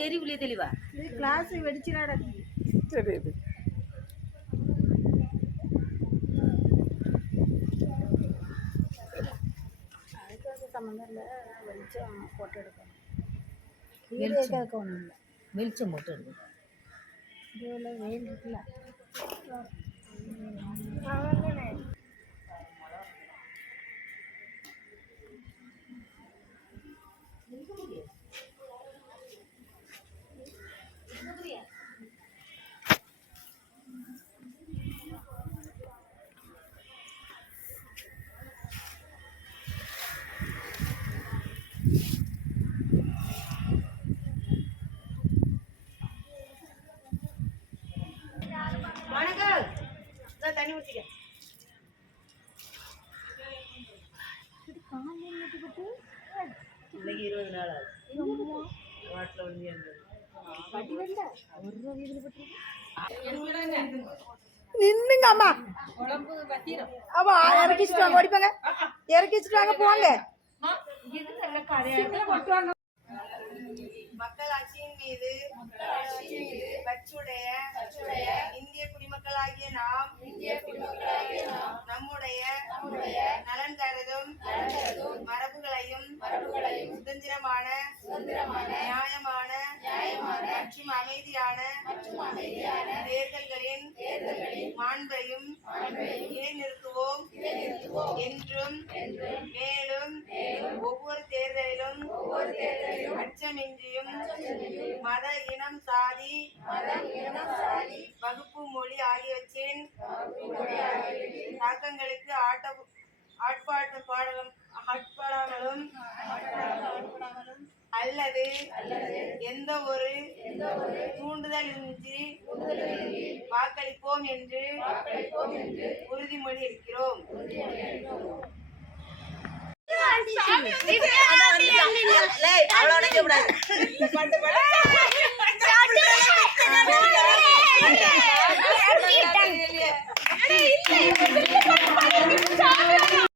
தெரியலையே தெளிவா? இது கிளாஸ் வெடிச்சு தெரியுது. சம்மந்தம் இல்லை வெளிச்சம் போட்டு எடுக்கணும். கேட்க ஒன்றும் இல்லை. வெளிச்சம் மட்டும் இருக்கு இதில் வெயில் இருக்குல்ல. தண்ணி ஊற்றிக்க இன்னைக்கு இருபது நாள் ஆகுது வாட்டில் வந்து நின்னுங்க அம்மா இறக்கி வாங்க ஓடிப்பாங்க வாங்க போங்க மக்களாட்சியின் மீது இந்திய குடிமக்களா நம்முடைய நலன் கருதும் மரபுகளையும் சுதந்திரமான நியாயமான மற்றும் அமைதியான தேர்தல்களின் மாண்பையும் நிலைநிறுத்துவோம் என்றும் மேலும் ஒவ்வொரு தேர்தலிலும் அச்சமின்றியும் மத இனம் சாதி வகுப்பு மொழி ஆகியவற்றின் தாக்கங்களுக்கு ஆட்ட ஆட்பாட்டு பாடலும் ஆட்பாடாமலும் அல்லது எந்த ஒரு தூண்டுதலின்றி வாக்களிப்போம் என்று உறுதிமொழி இருக்கிறோம் அவ்வளோ